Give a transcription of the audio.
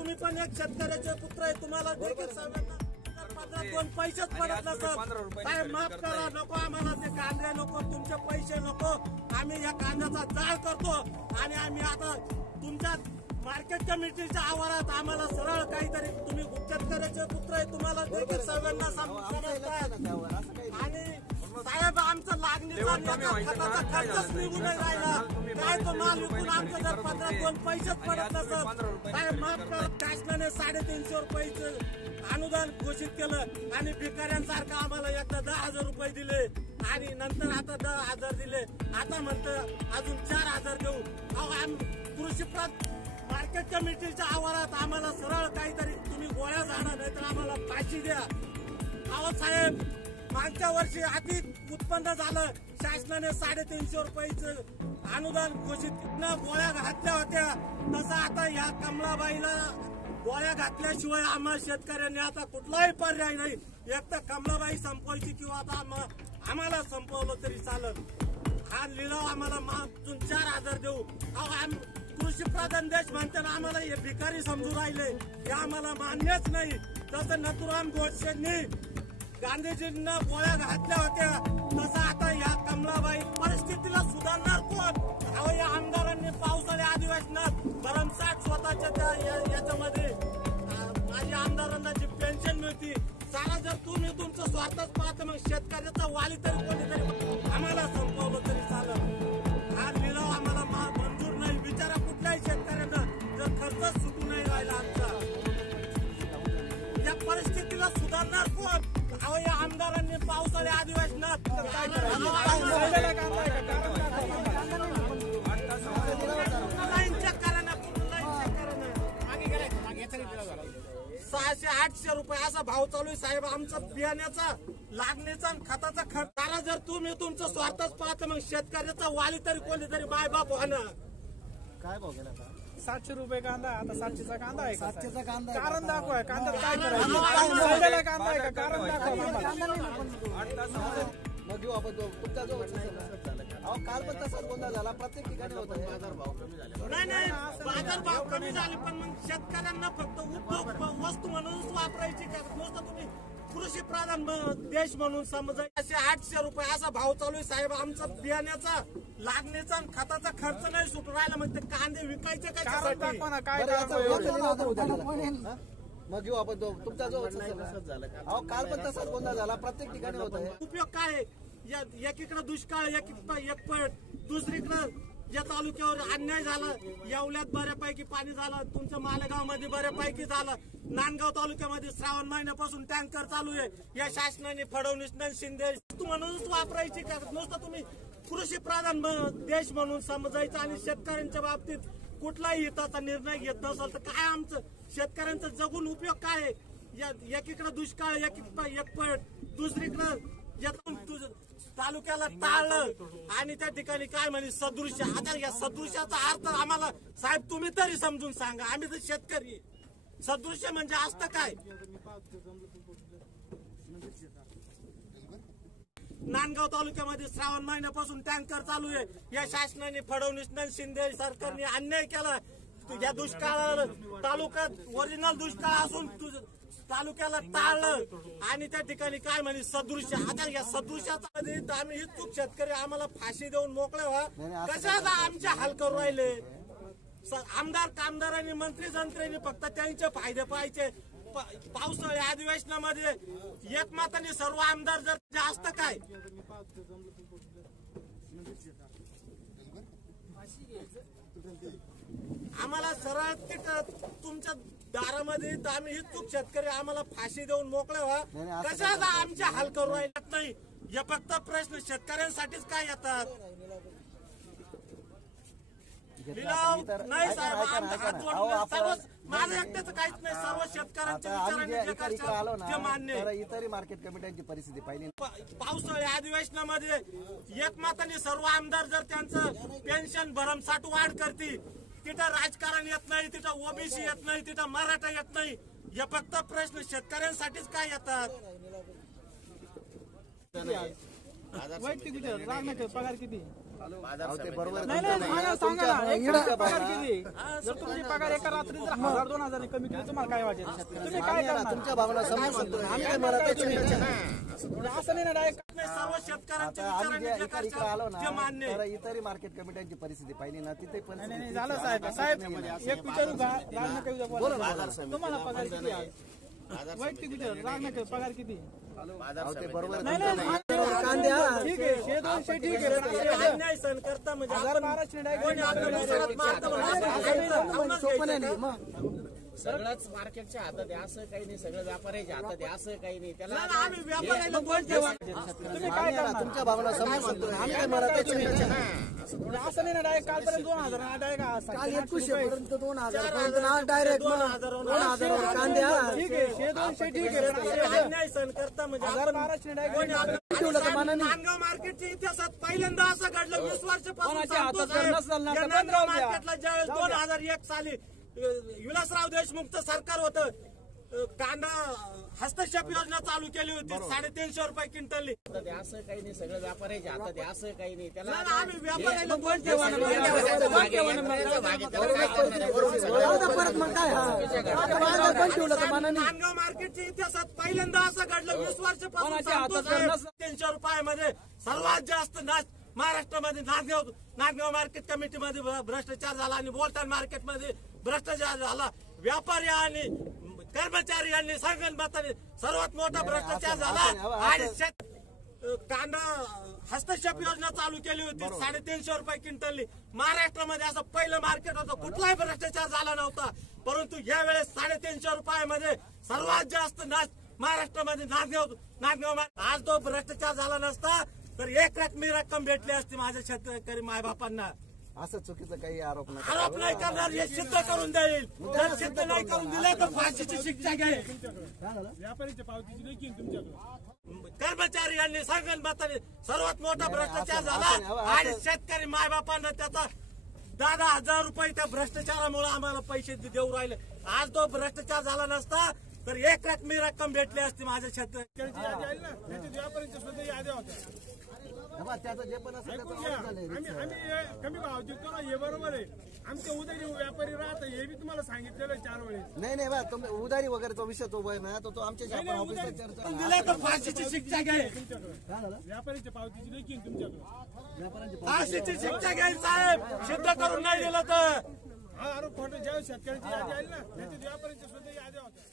तुम्ही पण एक शेतकऱ्याचे पुत्र आहे, तुम्हाला देखील सर्वांना 15 पैसेच पडत नसत. साहेब माफ करा, नको आम्हाला ते कांदे नको, तुमचे पैसे नको. आम्ही या कांद्याचा जाळ करतो आणि आम्ही आता तुमच्या मार्केट कमिटीच्या आवारात आम्हाला सरळ काहीतरी, तुम्ही शेतकऱ्याचे पुत्र आहे, तुम्हाला देखील सर्वांना समजतात. आणि साहेब आमचं लागणीचा खताचा खर्चच निघून नाही राहिला. काय तो माल विकून आमचं जर 15 पैसेच पडत नसत. साहेब माफ करा, शासनाने 350 रुपयाचं अनुदान घोषित केलं आणि भिकाऱ्यांसारखं आम्हाला एकदा 10,000 रुपये दिले आणि नंतर आता 10,000 दिले. आता म्हणतं अजून 4,000 देऊ. कृषी मार्केट कमिटीच्या आवारात आम्हाला सरळ काहीतरी, तुम्ही गोळ्या झाडा नाही तर आम्हाला फाशी द्या. अहो साहेब, मागच्या वर्षी अधिक उत्पन्न झालं, शासनाने 350 रुपयाचं अनुदान घोषित गोळ्या घातल्या होत्या. तसं आता या कमलाबाईला गोळ्या घातल्याशिवाय आम्हा शेतकऱ्यांनी आता कुठलाही पर्याय नाही. एक तर कमलाबाई संपवायची किंवा आता आम्हाला संपवलं तरी चालत. हा लिलाव आम्हाला अजून 4,000 देऊ. कृषी प्रधान देश म्हणताना आम्हाला हे भिकारी समजून राहिले, हे आम्हाला मान्यच नाही. तसं नथुराम गोडसेंनी गांधीजींना गोळ्या घातल्या होत्या, तसं आता या कमलाबाई परिस्थितीला सुधारणार कोण? अहो या आमदारांनी पावसाळ्या अधिवेशनात भरमसाठ स्वतःच्या याच्यामध्ये माझ्या आमदारांना जी पेन्शन मिळते, सारा जर तुम्ही तुमचं स्वार्थच पाहता, मग शेतकऱ्याचा वाली तरी कोणीतरी आम्हाला संपवलं तरी चालत. हा लिलाव आम्हाला मंजूर नाही. बिचारा कुठल्याही शेतकऱ्यांना जर खर्चच सुटू नाही राहिला आमचा, या परिस्थितीला सुधारणार कोण? अहो या आमदारांनी पावसाळ्या अधिवेशनात ₹600-800 रुपये असा भाव चालू आहे साहेब. आमचा बियाण्याचा, लागणीचा, खताचा खर्च जर तुम्ही तुमचं स्वार्थच पाहता, मग शेतकऱ्याचा वाली तरी कोणीतरी बायबाप होणार. काय भाव गेला 700 रुपये कांदा, आता 700चा कांदा आहे. 700चा कांदा कारण दाखवा, कांदा काय करायचं, कांदा आहे का, कारण दाखवा. मग घेऊ आपण तुमचा जो काल पण तसाच गोंधळ झाला, प्रत्येक ठिकाणी होता. बाजार भाव कमी झाले. नाही बाजार भाव कमी झाले, पण मग शेतकऱ्यांना फक्त उद्योग वस्तू म्हणूनच वापरायची का? नुसतं तुम्ही कृषी प्रधान देश म्हणून समजा. 800 रुपये असा भाव चालू आहे साहेब. आमचा बियाण्याचा, लागणीचा, खताचा खर्च नाही सुटून राहिला, मग ते कांदे विकायचे काय? मग घेऊ आपण तुमचा जो काल पण तसाच गोंधळ झाला, प्रत्येक ठिकाणी होता. उपयोग काय? एकीकडे दुष्काळ, एकपट, दुसरीकडे या तालुक्यावर अन्याय झाला. येवल्यात बऱ्यापैकी पाणी झालं, तुमच्या मालेगाव मध्ये बऱ्यापैकी झालं. नांदगाव तालुक्यामध्ये श्रावण महिन्यापासून टँकर चालू आहे. या शासनाने फडणवीस शिंदे म्हणूनच वापरायची का? नुसतं तुम्ही कृषी प्रधान देश म्हणून समजायचं आणि शेतकऱ्यांच्या बाबतीत कुठलाही हिताचा निर्णय घेत नसाल तर काय आमचं शेतकऱ्यांचा जगून उपयोग काय आहे? एकीकडे दुष्काळ, एकपट, दुसरीकडे तालुक्याला टाळलं आणि त्या ठिकाणी काय म्हणे सदृश्य. आता या सदृश्याचा अर्थ आम्हाला साहेब तुम्ही तरी समजून सांगा. आम्ही तर शेतकरी. सदृश्य म्हणजे असतं काय? नांदगाव तालुक्यामध्ये श्रावण महिन्यापासून टँकर चालू आहे. या शासनाने फडणवीस शिंदे सरकारने अन्याय केला. या दुष्काळ तालुक्यात ओरिजिनल दुष्काळ असून तालुक्याला टाळलं आणि त्या ठिकाणी काय म्हणे सदृश्य. आता या सदृश्याचा आम्ही इच्छुक शेतकरी, आम्हाला फाशी देऊन मोकळे व्हा. कशाला आमच्या हाल करू राहिले? कामदारांनी, मंत्री जंत्र्यांनी फक्त त्यांचे फायदे पाहायचे. पावसाळ्या अधिवेशनामध्ये एकमताने सर्व आमदार जर जास्त काय आम्हाला सरळ तिथं तुमच्या दारामध्ये आम्ही इच्छुक शेतकरी, आम्हाला फाशी देऊन मोकळे व्हा. कशाला आमच्या हाल करू राहिल्यात नाही? हे फक्त प्रश्न शेतकऱ्यांसाठीच काय येतात? लिलाव नाही साहेब, माझं एकट्याचं काहीच नाही. सर्व शेतकऱ्यांच्या विचाराने ते मान्य. इतरही मार्केट कमिट्यांची परिस्थिती पाहिली. पावसाळ्या अधिवेशनामध्ये एकमताने सर्व आमदार जर त्यांचं पेन्शन भरमसाठ वाढ करतील, तिथं राजकारण येत नाही, तिथं ओबीसी येत नाही, तिथं मराठा येत नाही. हे फक्त प्रश्न शेतकऱ्यांसाठीच काय येतात? वैयक्तिक विचार, पगार किती? अहो, ते बरोबर नाही नाही सांगा सांगा ना एक दिवसाचा पगार किती जर तुमची पगार एका रात्री जर 1000-2000 कमी केली तुम्हाला काय वाटेल तुम्ही काय करणार तुमच्या भावना समजून सांगतोय आम्ही काय म्हणत नाही. असं नाही ना डायरेक्ट सर्व शेतकऱ्यांच्या आता आम्ही विचारांनी जे इकडे आलो ना ते मान्य आहे. तर इतरही मार्केट कमिट्यांची परिस्थिती पाहिली ना तिथे परिस्थिती नाही झालं साहेब साहेब एक विचारू का राग नका विचारू तुम्हाला पगार किती आहे वैयक्तिक विचार राग नका पगार किती अहो, ते बरोबर नाही नाही ठीक आहे 100-200 ठीक आहे अन्याय सहन करता म्हणजे 1000-1200 डायरेक्ट कोणी आपल्या मुसरात मारतं म्हणून सोपं नाही मग सगळंच मार्केटच्या हातात आहे असं काही नाही, सगळं व्यापाऱ्याच्या हातात आहे असं काही नाही. त्याला नाही, आम्ही व्यापाऱ्याला दोष ठेवा. तुम्ही काय करणार तुमच्या भावना समजून सांगतोय आम्ही काय म्हणत नाही. असं नाही ना डायरेक्ट कालपर्यंत 2000 डायरेक्ट काल 2100 पर्यंत 2000 पर्यंत डायरेक्ट 2000 कांद्या ठीक आहे 100-200 ठीक आहे अन्याय सहन करता म्हणजे 1000-1200 डायरेक्ट कोणी आपल्या नांदगाव मार्केटच्या इतिहासात पहिल्यांदा असं घडलं 20 वर्षापासून कोणाच्या सांगतो हातात साहेब. नसलं ना, या तर नांदगाव बंद राहू द्या. मार्केटला ज्यावेळेस 2001 साली विलासराव देशमुखचं सरकार होतं कांदा हस्तक्षेप योजना चालू केली होती 350 रुपये क्विंटल. हातात आहे असं काही नाही, सगळं व्यापाऱ्याच्या हातात आहे असं काही नाही. त्याला नाही, आम्ही व्यापाऱ्याला दोष ठेवा. परत मग काय नांदगाव मार्केटच्या इतिहासात पहिल्यांदा असं घडलं 20 वर्षापासून कोणाच्या सांगतो हातात साहेब. नसलं. 300 रुपयामध्ये सर्वात जास्त महाराष्ट्रामध्ये नांदगाव मार्केट कमिटीमध्ये भ्रष्टाचार झाला आणि बोलतान मार्केटमध्ये भ्रष्टाचार झाला. व्यापारी आणि कर्मचारी यांनी संगणमताने सर्वात मोठा भ्रष्टाचार झाला आणि कांदा हस्तक्षेप योजना चालू केली होती 350 रुपये क्विंटल. महाराष्ट्रामध्ये असं पहिलं मार्केट होतं, कुठलाही भ्रष्टाचार झाला नव्हता. परंतु यावेळेस 350 रुपयामध्ये सर्वात जास्त महाराष्ट्रामध्ये नांदगाव आज तो भ्रष्टाचार झाला नसता तर एक रक्कम भेटली असती माझ्या शेतकरी मायबापांना. असं चुकीचं काही आरोप नाही. आरोप नाही करणार, हे सिद्ध करून देईल. जर सिद्ध नाही करून दिलं तर फाशीची शिक्षा घेईल. व्यापारीच्या पावतीची देखील तुमच्याकडे कर्मचारी यांनी संगणमताने सर्वात मोठा भ्रष्टाचार झाला आणि शेतकरी मायबापांना त्याचा 10,000 रुपये त्या भ्रष्टाचारामुळे आम्हाला पैसे देऊ राहिले. आज तो भ्रष्टाचार झाला नसता तर एक रक्कम भेटली असती माझ्या शेतकरी. व्यापाऱ्यांच्या सुद्धा याद्या होत्या त्याचं जे पण असेल त्याचं आरोप झाले. आम्ही कमी भाव देतो ना हे बरोबर आहे. आमच्या उदरी व्यापारी राहत हे बी तुम्हाला सांगितलेलं 4 वेळेस. नाही बा तुम्ही उधारी वगैरे तो विषय तो ना तो आमच्या आपण ऑफिसला चर्चा दिलं तर फाशीची शिक्षा घेईल. व्यापारीच्या पावतीची देखील तुमच्याकडे फाशीची शिक्षा घेईल साहेब, सिद्ध करून नाही दिलं तर. हा आरोप खोटे ज्यावेळेस शेतकऱ्यांची यादी आली ना त्याच्यात व्यापाऱ्यांच्या सुद्धा याद्या होत्या.